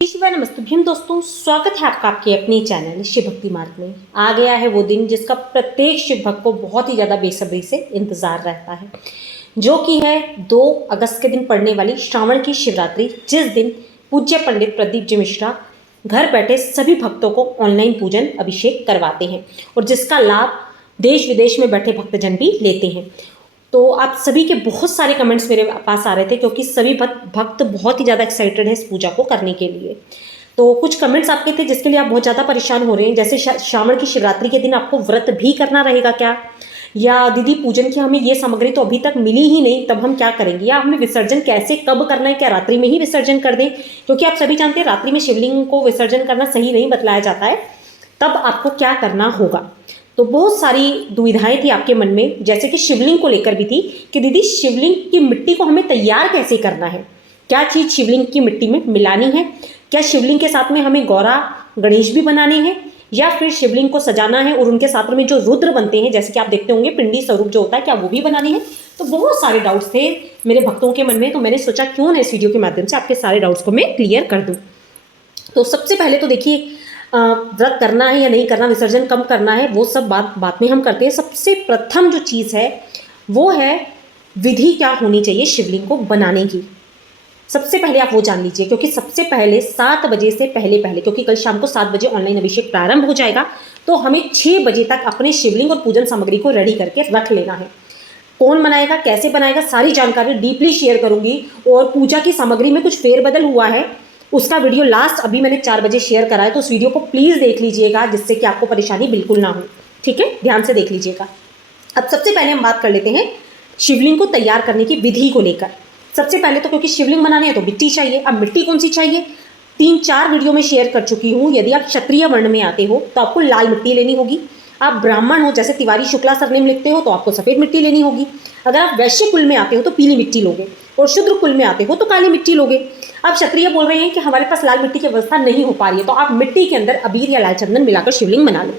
शिवाय नमस्तुभ्यम दोस्तों, स्वागत है आपका आपके अपने चैनल शिव भक्ति मार्ग में। आ गया है वो दिन जिसका प्रत्येक शिव भक्त को बहुत ही ज़्यादा बेसब्री से इंतज़ार रहता है, जो कि है 2 अगस्त के दिन पड़ने वाली श्रावण की शिवरात्रि, जिस दिन पूज्य पंडित प्रदीप जी मिश्रा घर बैठे सभी भक्तों को ऑनलाइन पूजन अभिषेक करवाते हैं और जिसका लाभ देश विदेश में बैठे भक्तजन भी लेते हैं। तो आप सभी के बहुत सारे कमेंट्स मेरे पास आ रहे थे क्योंकि सभी भक्त बहुत ही ज़्यादा एक्साइटेड है इस पूजा को करने के लिए। तो कुछ कमेंट्स आपके थे जिसके लिए आप बहुत ज़्यादा परेशान हो रहे हैं, जैसे श्रावण की शिवरात्रि के दिन आपको व्रत भी करना रहेगा क्या, या दीदी पूजन की हमें ये सामग्री तो अभी तक मिली ही नहीं, तब हम क्या करेंगे, या हमें विसर्जन कैसे कब करना है, क्या रात्रि में ही विसर्जन कर दें, क्योंकि आप सभी जानते हैं रात्रि में शिवलिंग को विसर्जन करना सही नहीं बतलाया जाता है, तब आपको क्या करना होगा। तो बहुत सारी दुविधाएं थी आपके मन में, जैसे कि शिवलिंग को लेकर भी थी कि दीदी शिवलिंग की मिट्टी को हमें तैयार कैसे करना है, क्या चीज़ शिवलिंग की मिट्टी में मिलानी है, क्या शिवलिंग के साथ में हमें गौरा गणेश भी बनाने हैं, या फिर शिवलिंग को सजाना है और उनके साथ में जो रुद्र बनते हैं जैसे कि आप देखते होंगे पिंडी स्वरूप जो होता है, क्या वो भी बनानी है। तो बहुत सारे डाउट्स थे मेरे भक्तों के मन में, तो मैंने सोचा क्यों ना इस वीडियो के माध्यम से आपके सारे डाउट्स को मैं क्लियर कर दूँ। तो सबसे पहले तो देखिए, व्रत करना है या नहीं करना, विसर्जन कम करना है, वो सब बात में हम करते हैं। सबसे प्रथम जो चीज़ है वो है विधि क्या होनी चाहिए शिवलिंग को बनाने की। सबसे पहले आप वो जान लीजिए, क्योंकि सबसे पहले 7 बजे से पहले क्योंकि कल शाम को 7 बजे ऑनलाइन अभिषेक प्रारंभ हो जाएगा, तो हमें 6 बजे तक अपने शिवलिंग और पूजन सामग्री को रेडी करके रख लेना है। कौन बनाएगा, कैसे बनाएगा, सारी जानकारी डीपली शेयर करूंगी। और पूजा की सामग्री में कुछ फेरबदल हुआ है, उसका वीडियो लास्ट अभी मैंने 4 बजे शेयर करा है, तो उस वीडियो को प्लीज़ देख लीजिएगा, जिससे कि आपको परेशानी बिल्कुल ना हो। ठीक है, ध्यान से देख लीजिएगा। अब सबसे पहले हम बात कर लेते हैं शिवलिंग को तैयार करने की विधि को लेकर। सबसे पहले तो क्योंकि शिवलिंग बनाने हैं तो मिट्टी चाहिए। अब मिट्टी कौन सी चाहिए, 3-4 वीडियो में शेयर कर चुकी हूँ। यदि आप क्षत्रिय वर्ण में आते हो तो आपको लाल मिट्टी लेनी होगी। आप ब्राह्मण हो, जैसे तिवारी शुक्ला सरनेम लिखते हो, तो आपको सफ़ेद मिट्टी लेनी होगी। अगर आप वैश्य कुल में आते हो तो पीली मिट्टी लोगे, और शूद्र कुल में आते हो तो काली मिट्टी लोगे। आप क्षत्रिय बोल रहे हैं कि हमारे पास लाल मिट्टी की व्यवस्था नहीं हो पा रही है, तो आप मिट्टी के अंदर अबीर या लाल चंदन मिलाकर शिवलिंग बना लो।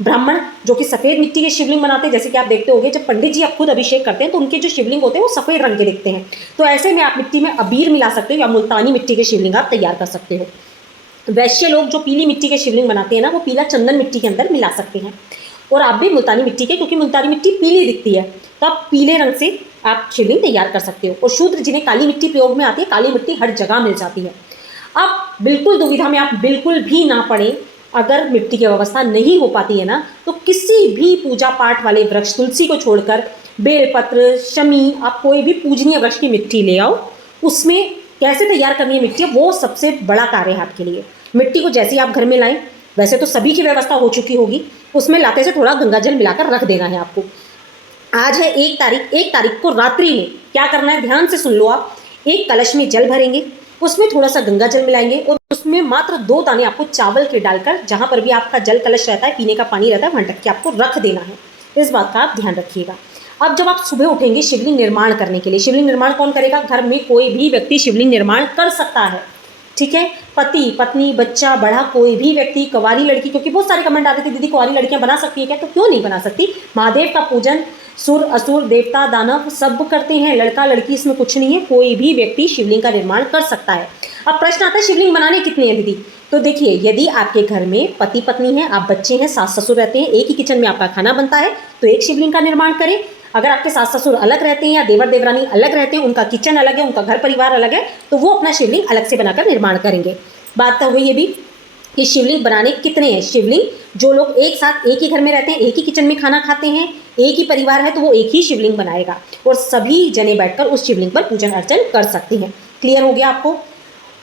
ब्राह्मण जो कि सफ़ेद मिट्टी के शिवलिंग बनाते हैं, जैसे कि आप देखते होंगे जब पंडित जी आप खुद अभिषेक करते हैं तो उनके जो शिवलिंग होते हैं वो सफ़ेद रंग के दिखते हैं। तो ऐसे में आप मिट्टी में अबीर मिला सकते हो या मुल्तानी मिट्टी के शिवलिंग आप तैयार कर सकते हो। वैश्य लोग जो पीली मिट्टी के शिवलिंग बनाते हैं ना, वो पीला चंदन मिट्टी के अंदर मिला सकते हैं। और आप भी मुल्तानी मिट्टी के, क्योंकि मुल्तानी मिट्टी पीली दिखती है, तो आप पीले रंग से आप शिवलिंग तैयार कर सकते हो। और शूद्र जिन्हें काली मिट्टी प्रयोग में आती है, काली मिट्टी हर जगह मिल जाती है। अब बिल्कुल दुविधा में आप बिल्कुल भी ना पड़े। अगर मिट्टी की व्यवस्था नहीं हो पाती है ना, तो किसी भी पूजा पाठ वाले वृक्ष, तुलसी को छोड़कर बेलपत्र, शमी, आप कोई भी पूजनीय वृक्ष की मिट्टी ले आओ। उसमें कैसे तैयार करनी है मिट्टी, वो सबसे बड़ा कार्य है आपके लिए। मिट्टी को जैसे ही आप घर में लाएं, वैसे तो सभी की व्यवस्था हो चुकी होगी, उसमें लाते से थोड़ा गंगा जल मिलाकर रख देना है आपको। आज है 1 तारीख को रात्रि में क्या करना है, ध्यान से सुन लो आप। एक कलश में जल भरेंगे, उसमें थोड़ा सा गंगा जल मिलाएंगे और उसमें मात्र 2 दाने आपको चावल के डालकर, जहाँ पर भी आपका जल कलश रहता है, पीने का पानी रहता है, वहाँ ढक के आपको रख देना है। इस बात का आप ध्यान रखिएगा। अब जब आप सुबह उठेंगे शिवलिंग निर्माण करने के लिए, शिवलिंग निर्माण कौन करेगा, घर में कोई भी व्यक्ति शिवलिंग निर्माण कर सकता है। ठीक है, पति पत्नी बच्चा बड़ा कोई भी व्यक्ति, कुंवारी लड़की, क्योंकि बहुत सारे कमेंट आते थे दीदी कुंवारी लड़कियां बना सकती है क्या, तो क्यों नहीं बना सकती। महादेव का पूजन सुर असुर देवता दानव सब करते हैं, लड़का लड़की इसमें कुछ नहीं है, कोई भी व्यक्ति शिवलिंग का निर्माण कर सकता है। अब प्रश्न आता है शिवलिंग बनाने कितने हैं दीदी, तो देखिए यदि आपके घर में पति पत्नी है, आप बच्चे हैं, सास ससुर रहते हैं, एक ही किचन में आपका खाना बनता है, तो एक शिवलिंग का निर्माण करें। अगर आपके सास ससुर अलग रहते हैं या देवर देवरानी अलग रहते हैं, उनका किचन अलग है, उनका घर परिवार अलग है, तो वो अपना शिवलिंग अलग से बनाकर निर्माण करेंगे। बात तो हुई ये भी कि शिवलिंग बनाने कितने हैं। शिवलिंग जो लोग एक साथ एक ही घर में रहते हैं, एक ही किचन में खाना खाते हैं, एक ही परिवार है, तो वो एक ही शिवलिंग बनाएगा और सभी जने बैठकर उस शिवलिंग पर पूजन अर्चन कर सकते हैं। क्लियर हो गया आपको।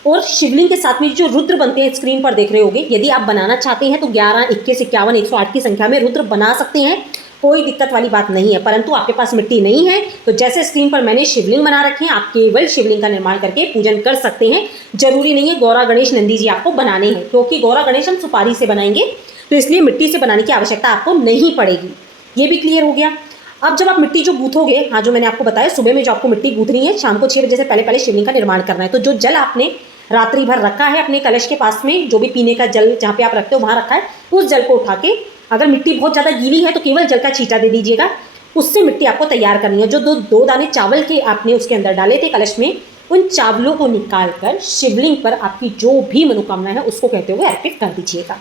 और शिवलिंग के साथ में जो रुद्र बनते हैं स्क्रीन पर देख रहे होंगे, यदि आप बनाना चाहते हैं तो 11, 21, 51, 108 की संख्या में रुद्र बना सकते हैं, कोई दिक्कत वाली बात नहीं है। परंतु आपके पास मिट्टी नहीं है तो जैसे स्क्रीन पर मैंने शिवलिंग बना रखे हैं, आप केवल शिवलिंग का निर्माण करके पूजन कर सकते हैं। जरूरी नहीं है गौरा गणेश नंदी जी आपको बनाने हैं, क्योंकि गौरा गणेश हम सुपारी से बनाएंगे, तो इसलिए मिट्टी से बनाने की आवश्यकता आपको नहीं पड़ेगी। ये भी क्लियर हो गया। अब जब आप मिट्टी जो गूंथोगे, हाँ जो मैंने आपको बताया सुबह में जो आपको मिट्टी गूंथनी है, शाम को 6 बजे से पहले शिवलिंग का निर्माण करना है। तो जो जल आपने रात्रि भर रखा है अपने कलश के पास में, जो भी पीने का जल जहाँ पे आप रखते हो वहाँ रखा है, उस जल को उठा के, अगर मिट्टी बहुत ज़्यादा गीली है तो केवल जल का छींटा दे दीजिएगा, उससे मिट्टी आपको तैयार करनी है। जो दो दाने चावल के आपने उसके अंदर डाले थे कलश में, उन चावलों को निकालकर शिवलिंग पर आपकी जो भी मनोकामना है उसको कहते हुए अर्पित कर दीजिएगा।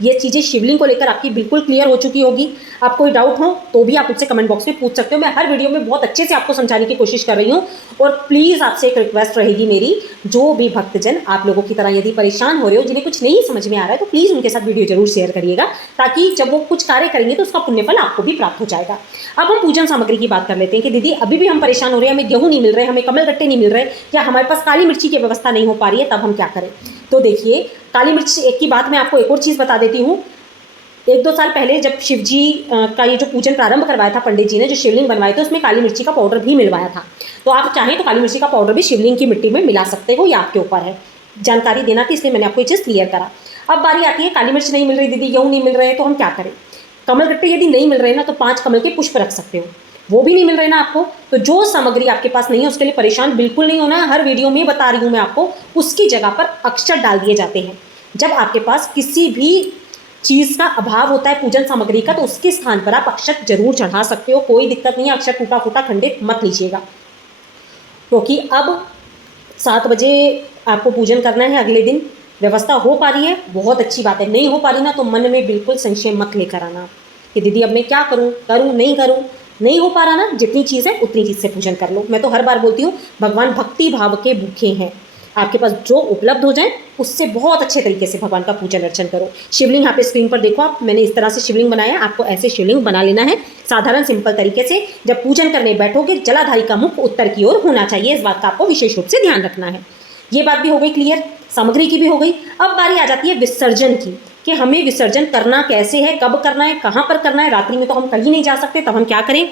ये चीज़ें शिवलिंग को लेकर आपकी बिल्कुल क्लियर हो चुकी होगी। आप कोई डाउट हो तो भी आप मुझसे कमेंट बॉक्स में पूछ सकते हो। मैं हर वीडियो में बहुत अच्छे से आपको समझाने की कोशिश कर रही हूँ। और प्लीज़ आपसे एक रिक्वेस्ट रहेगी मेरी, जो भी भक्तजन आप लोगों की तरह यदि परेशान हो रहे हो, जिन्हें कुछ नहीं समझ में आ रहा है, तो प्लीज़ उनके साथ वीडियो जरूर शेयर करिएगा, ताकि जब वो कुछ कार्य करेंगे तो उसका पुण्यफल आपको भी प्राप्त हो जाएगा। अब हम पूजन सामग्री की बात कर लेते हैं कि दीदी अभी भी हम परेशान हो रहे हैं, हमें गेहूँ नहीं मिल रहे, हमें कमल गट्टे नहीं मिल रहे, या हमारे पास काली मिर्ची की व्यवस्था नहीं हो पा रही है, तब हम क्या करें। तो देखिए, काली मिर्च एक की बात मैं आपको एक और चीज़ बता देती हूँ। 1-2 साल पहले जब शिव जी का ये जो पूजन प्रारंभ करवाया था पंडित जी ने, जो शिवलिंग बनवाए थे, उसमें काली मिर्ची का पाउडर भी मिलवाया था। तो आप चाहें तो काली मिर्ची का पाउडर भी शिवलिंग की मिट्टी में मिला सकते हो, या आपके ऊपर है। जानकारी देना थी इसलिए मैंने आपको ये चीज़ क्लियर करा। अब बारी आती है, काली मिर्च नहीं मिल रही दीदी, गेहूँ नहीं मिल रहे, तो हम क्या करें। कमल गट्टे यदि नहीं मिल रहे ना, तो 5 कमल के पुष्प रख सकते हो। वो भी नहीं मिल रहे ना आपको, तो जो सामग्री आपके पास नहीं है उसके लिए परेशान बिल्कुल नहीं होना है। हर वीडियो में बता रही हूँ मैं आपको, उसकी जगह पर अक्षत डाल दिए जाते हैं। जब आपके पास किसी भी चीज़ का अभाव होता है पूजन सामग्री का, तो उसके स्थान पर आप अक्षत जरूर चढ़ा सकते हो, कोई दिक्कत नहीं है। अक्षत टूटा फूटा खंडित मत लीजिएगा, क्योंकि अब 7 बजे आपको पूजन करना है। अगले दिन व्यवस्था हो पा रही है, बहुत अच्छी बात है। नहीं हो पा रही ना, तो मन में बिल्कुल संशय मत लेकर आना कि दीदी अब मैं क्या करूं, करूं नहीं करूं। नहीं हो पा रहा ना, जितनी चीज़ है उतनी चीज़ से पूजन कर लो। मैं तो हर बार बोलती हूँ, भगवान भक्ति भाव के भूखे हैं। आपके पास जो उपलब्ध हो जाए उससे बहुत अच्छे तरीके से भगवान का पूजन अर्चन करो। शिवलिंग यहाँ पे स्क्रीन पर देखो आप, मैंने इस तरह से शिवलिंग बनाया है। आपको ऐसे शिवलिंग बना लेना है साधारण सिंपल तरीके से। जब पूजन करने बैठोगे, जलाधारी का मुख उत्तर की ओर होना चाहिए। इस बात का आपको विशेष रूप से ध्यान रखना है। ये बात भी हो गई क्लियर, सामग्री की भी हो गई। अब बारी आ जाती है विसर्जन की, कि हमें विसर्जन करना कैसे है, कब करना है, कहाँ पर करना है। रात्रि में तो हम कहीं नहीं जा सकते, तब हम क्या करें।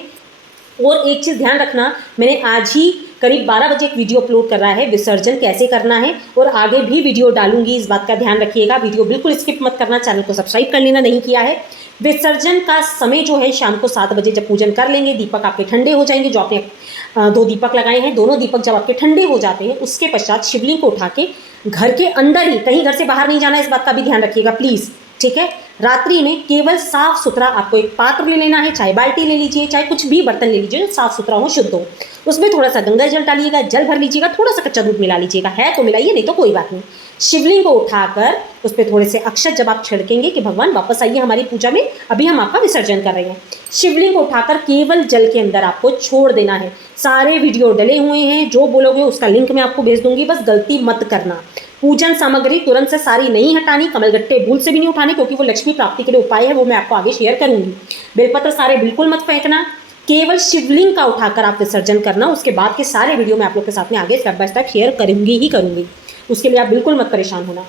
और एक चीज़ ध्यान रखना, मैंने आज ही करीब 12 बजे एक वीडियो अपलोड कर रहा है, विसर्जन कैसे करना है, और आगे भी वीडियो डालूंगी। इस बात का ध्यान रखिएगा, वीडियो बिल्कुल स्किप मत करना, चैनल को सब्सक्राइब कर लेना नहीं किया है। विसर्जन का समय जो है शाम को 7 बजे, जब पूजन कर लेंगे, दीपक आपके ठंडे हो जाएंगे। जो आपने 2 दीपक लगाए हैं, दोनों दीपक जब आपके ठंडे हो जाते हैं, उसके पश्चात शिवलिंग को उठा के घर के अंदर ही, कहीं घर से बाहर नहीं जाना है, इस बात का भी ध्यान रखिएगा प्लीज़, ठीक है। रात्रि में केवल साफ सुथरा आपको एक पात्र ले लेना है, चाहे बाल्टी ले लीजिए, चाहे कुछ भी बर्तन ले लीजिए जो साफ सुथरा हो, शुद्ध हो। उसमें थोड़ा सा गंगा जल डालिएगा, जल भर लीजिएगा, थोड़ा सा कच्चा दूध मिला लीजिएगा, है तो मिलाइए, नहीं तो कोई बात नहीं। शिवलिंग को उठाकर उस पर थोड़े से अक्षत जब आप छिड़केंगे कि भगवान वापस आइए हमारी पूजा में, अभी हम आपका विसर्जन कर रहे हैं। शिवलिंग को उठाकर केवल जल के अंदर आपको छोड़ देना है। सारे वीडियो डले हुए हैं, जो बोलोगे उसका लिंक मैं आपको भेज दूंगी, बस गलती मत करना। पूजन सामग्री तुरंत से सारी नहीं हटानी, कमलगट्टे भूल से भी नहीं उठाने, क्योंकि वो लक्ष्मी प्राप्ति के लिए उपाय है, वो मैं आपको आगे शेयर करूंगी। बेलपत्र सारे बिल्कुल मत फेंकना, केवल शिवलिंग का उठाकर आप विसर्जन करना। उसके बाद के सारे वीडियो मैं आप लोग के साथ में आगे स्टेप बाय स्टेप शेयर करूंगी ही करूंगी, उसके लिए आप बिल्कुल मत परेशान होना।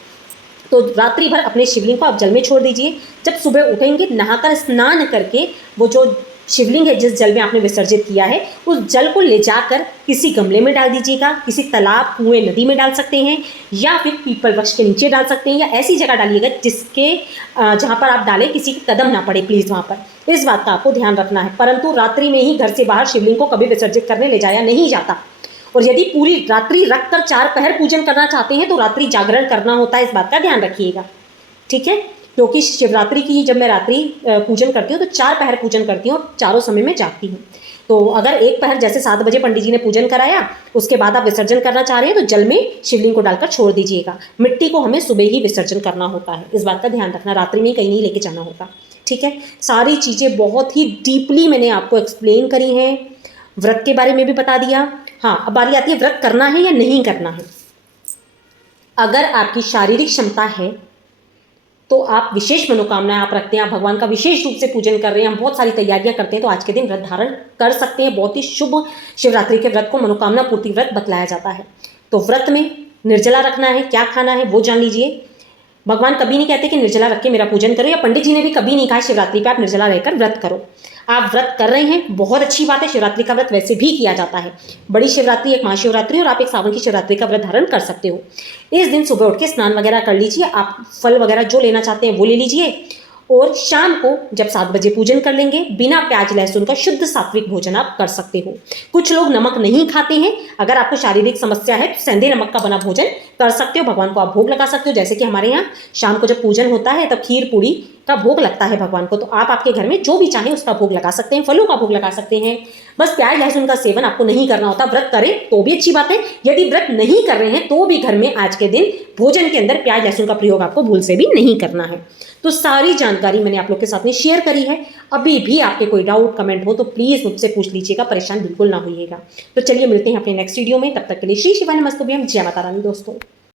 तो रात्रि भर अपने शिवलिंग को आप जल में छोड़ दीजिए। जब सुबह उठेंगे, नहाकर स्नान करके, वो जो शिवलिंग है जिस जल में आपने विसर्जित किया है, उस जल को ले जाकर किसी गमले में डाल दीजिएगा। किसी तालाब, कुएं, नदी में डाल सकते हैं, या फिर पीपल वृक्ष के नीचे डाल सकते हैं, या ऐसी जगह डालिएगा जिसके जहाँ पर आप डालें किसी के कदम ना पड़े, प्लीज़ वहाँ पर। इस बात का आपको ध्यान रखना है। परंतु रात्रि में ही घर से बाहर शिवलिंग को कभी विसर्जित करने ले जाया नहीं जाता। और यदि पूरी रात्रि रखकर 4 पहर पूजन करना चाहते हैं तो रात्रि जागरण करना होता है, इस बात का ध्यान रखिएगा, ठीक है। क्योंकि शिवरात्रि की जब मैं रात्रि पूजन करती हूँ तो 4 पहर पूजन करती हूँ और चारों समय में जागती हूँ। तो अगर एक पहर जैसे 7 बजे पंडित जी ने पूजन कराया, उसके बाद आप विसर्जन करना चाह रहे हैं, तो जल में शिवलिंग को डालकर छोड़ दीजिएगा। मिट्टी को हमें सुबह ही विसर्जन करना होता है, इस बात का ध्यान रखना, रात्रि में कहीं नहीं लेके जाना होता, ठीक है। सारी चीज़ें बहुत ही डीपली मैंने आपको एक्सप्लेन करी हैं, व्रत के बारे में भी बता दिया। हाँ, अब बारी आती है व्रत करना है या नहीं करना है। अगर आपकी शारीरिक क्षमता है तो आप विशेष मनोकामनाएं आप रखते हैं, आप भगवान का विशेष रूप से पूजन कर रहे हैं, हम बहुत सारी तैयारियां करते हैं, तो आज के दिन व्रत धारण कर सकते हैं। बहुत ही शुभ शिवरात्रि के व्रत को मनोकामना पूर्ति व्रत बतलाया जाता है। तो व्रत में निर्जला रखना है, क्या खाना है वो जान लीजिए। भगवान कभी नहीं कहते कि निर्जला रख के मेरा पूजन करो, या पंडित जी ने भी कभी नहीं कहा शिवरात्रि पे आप निर्जला रहकर व्रत करो। आप व्रत कर रहे हैं, बहुत अच्छी बात है। शिवरात्रि का व्रत वैसे भी किया जाता है, बड़ी शिवरात्रि, एक महाशिवरात्रि, और आप एक सावन की शिवरात्रि का व्रत धारण कर सकते हो। इस दिन सुबह उठ के स्नान वगैरह कर लीजिए, आप फल वगैरह जो लेना चाहते हैं वो ले लीजिए, और शाम को जब 7 बजे पूजन कर लेंगे, बिना प्याज लहसुन का शुद्ध सात्विक भोजन आप कर सकते हो। कुछ लोग नमक नहीं खाते हैं, अगर आपको शारीरिक समस्या है तो सेंधे नमक का बना भोजन कर सकते हो, भगवान को आप भोग लगा सकते हो। जैसे कि हमारे यहाँ शाम को जब पूजन होता है तब खीर पूड़ी का भोग लगता है भगवान को, तो आप आपके घर में जो भी चाहें उसका भोग लगा सकते हैं, फलों का भोग लगा सकते हैं। बस प्याज लहसुन का सेवन आपको नहीं करना होता। व्रत करें तो भी अच्छी बात है, यदि व्रत नहीं कर रहे हैं तो भी घर में आज के दिन भोजन के अंदर प्याज लहसुन का प्रयोग आपको भूल से भी नहीं करना है। तो सारी जानकारी मैंने आप लोग के साथ में शेयर करी है। अभी भी आपके कोई डाउट कमेंट हो तो प्लीज़ मुझसे पूछ लीजिएगा, परेशान बिल्कुल ना होइएगा। तो चलिए मिलते हैं अपने नेक्स्ट वीडियो में, तब तक के लिए श्री शिवाय नमस्तुभ्यम, जय माता रानी दोस्तों।